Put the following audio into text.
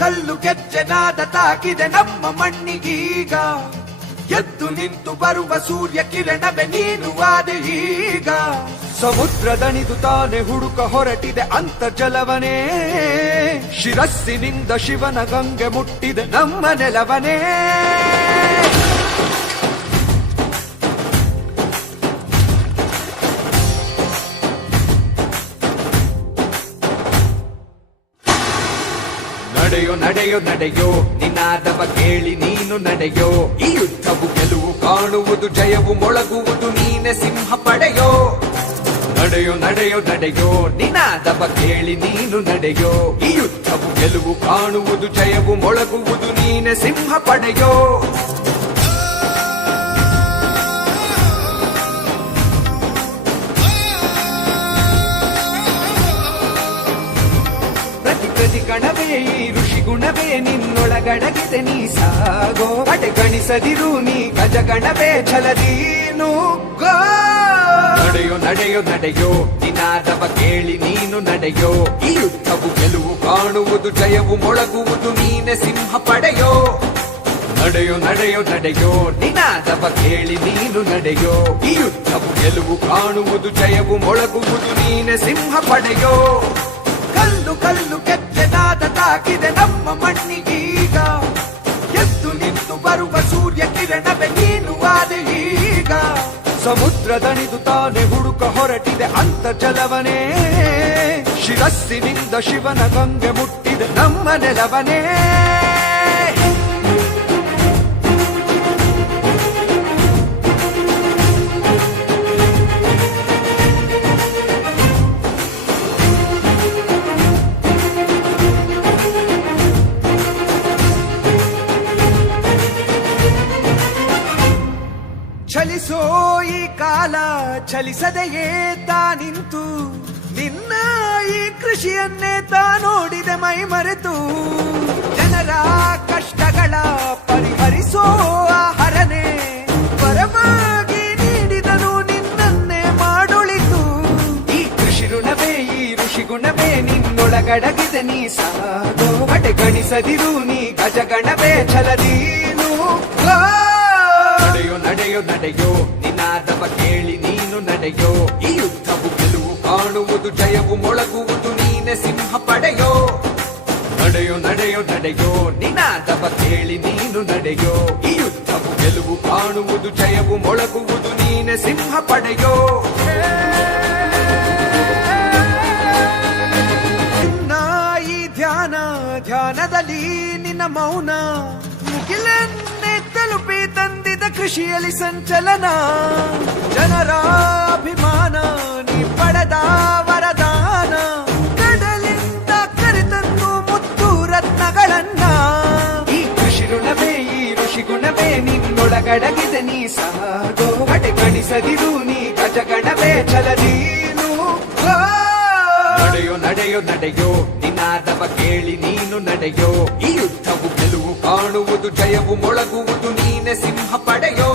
ಕಲ್ಲು ಗೆಜ್ಜೆನಾದ ತಾಕಿದೆ ನಮ್ಮ ಮಣ್ಣಿಗೀಗ. ಎದ್ದು ನಿಂತು ಬರುವ ಸೂರ್ಯ ಕಿರಣವೇ ನೀನು ಆದೆ ಈಗ. ಸಮುದ್ರದಣಿದು ತಾನೆ ಹುಡುಕ ಹೊರಟಿದೆ ಅಂತರ್ಜಲವನೇ. ಶಿರಸ್ಸಿನಿಂದ ಶಿವನ ಗಂಗೆ ಮುಟ್ಟಿದೆ ನಮ್ಮ ನೆಲವನೇ. ನಡೆಯೋ ನಡೆಯೋ ನಡೆಯೋ ನಿನಾದವ ಕೇಳಿ ನೀನು ನಡೆಯೋ. ಈ ಯುದ್ಧವು ಗೆಲುವು ಕಾಣುವುದು, ಜಯವು ಮೊಳಗುವುದು, ನೀನೆ ಸಿಂಹ ಪಡೆಯೋ. ನಡೆಯೋ ನಡೆಯೋ ನಡೆಯೋ ನಿನಾದವ ಕೇಳಿ ನೀನು ನಡೆಯೋ. ಈ ಯುದ್ಧವು ಗೆಲುವು ಕಾಣುವುದು, ಜಯವು ಮೊಳಗುವುದು, ನೀನೆ ಸಿಂಹ ಪಡೆಯೋ. ಪ್ರತಿ ಗಣವೇ ಈ ಋಷಿ ಗುಣವೇ ನಿನ್ನೊಳಗಡಗಿದೆ, ನೀ ಸಾಗೋ ಗಣಿಸದಿರು ನೀ ಗಜಗಣವೇ ಛಲದೀನು ಗೋ. ನಡೆಯೋ ನಡೆಯೋ ನಡೆಯೋ ನಿನಾದವ ಕೇಳಿ ನೀನು ನಡೆಯೋ. ಈ ಯುದ್ಧವು ಗೆಲುವು ಕಾಣುವುದು, ಜಯವು ಮೊಳಗುವುದು, ನೀನೆ ಸಿಂಹ ಪಡೆಯೋ. ನಡೆಯೋ ನಡೆಯೋ ನಡೆಯೋ ನಿನಾದವ ಕೇಳಿ ನೀನು ನಡೆಯೋ. ಈ ಯುದ್ಧವು ಗೆಲುವು ಕಾಣುವುದು, ಜಯವು ಮೊಳಗುವುದು, ನೀನೆ ಸಿಂಹ ಪಡೆಯೋ. ಕಲ್ಲು ಕಲ್ಲು ಗೆಜ್ಜೆನಾದ ತಾಕಿದೆ ನಮ್ಮ ಮಣ್ಣಿಗೀಗ. ಎದ್ದು ನಿಂತು ಬರುವ ಸೂರ್ಯ ಕಿರಣವೇ ನೀನು ಆದೆ ಈಗ. ಸಮುದ್ರದಣಿದು ತಾನೆ ಹುಡುಕ ಹೊರಟಿದೆ ಅಂತರ್ಜಲವನೇ. ಶಿರಸ್ಸಿನಿಂದ ಶಿವನ ಗಂಗೆ ಮುಟ್ಟಿದೆ ನಮ್ಮ ನೆಲವನೇ. ಚಲಿಸೋ ಈ ಕಾಲ ಚಲಿಸದೆಯೇ ತಾನಿಂತು, ನಿನ್ನ ಈ ಕೃಷಿಯನ್ನೇ ತಾ ನೋಡಿದೆ ಮೈ ಮರೆತು. ಜನರ ಕಷ್ಟಗಳ ಪರಿಹರಿಸೋ ಆಹರನೆ, ಪರವಾಗಿ ನೀಡಿದನು ನಿನ್ನನ್ನೇ ಮಾಡೊಳಿತು. ಈ ಕೃಷಿ ಋಣವೇ ಈ ಋಷಿ ಗುಣವೇ ನಿನ್ನೊಳಗಡಗಿದೆ, ನೀ ಸಾಗೋ ಗಣಿಸದಿರು ನೀ ಗಜಗಣವೇ ಛಲದೀನು ಗೋ. ನಡೆಯೋ ನಡೆಯೋ ನಡೆಯೋ ನಿನಾದವ ಕೇಳಿ ನೀನು ನಡೆಯೋ. ಈ ಯುದ್ಧವು ಗೆಲುವು ಕಾಣುವುದು, ಜಯವು ಮೊಳಗುವುದು, ನೀನೆ ಸಿಂಹ ಪಡೆಯೋ. ನಡೆಯೋ ನಡೆಯೋ ನಡೆಯೋ ನಿನಾದವ ಕೇಳಿ ನೀನು ನಡೆಯೋ. ಈ ಯುದ್ಧವು ಗೆಲುವು ಕಾಣುವುದು, ಜಯವು ಮೊಳಗುವುದು, ನೀನೆ ಸಿಂಹ ಪಡೆಯೋ. ನಿನ್ನ ಈ ಧ್ಯಾನದಲ್ಲಿ ನಿನ್ನ ಮೌನ ಮುಗಿಲನ್ನೇ ತಲುಪಿ ತಂದಿದ ಕೃಷಿಯಲ್ಲಿ ಸಂಚಲನ. ಜನರ ಅಭಿಮಾನ ನೀ ಪಡೆದ ವರದಾನ, ಕಡಲಿಂದ ಕರೆತಂದು ಮುತ್ತು ರತ್ನಗಳನ್ನ. ಈ ಕೃಷಿ ಋಣವೇ ಈ ಋಷಿ ಗುಣವೇ ನಿನ್ನೊಳಗಡಗಿದೆ, ನೀ ಸಾಗೋ ಗಣಿಸದಿರು ನೀ ಗಜಗಣವೇ ಛಲದೀನು ಗೋ. ನಡೆಯೋ ನಡೆಯೋ ನಡೆಯೋ ನಿನಾದವ ಕೇಳಿ ನೀನು ನಡೆಯೋ. ಈ ಯುದ್ಧವು ಗೆಲುವು ಕಾಣುವುದು, ಜಯವು ಮೊಳಗುವುದು, ನೀನೆ ಸಿಂಹ ಪಡೆಯೋ.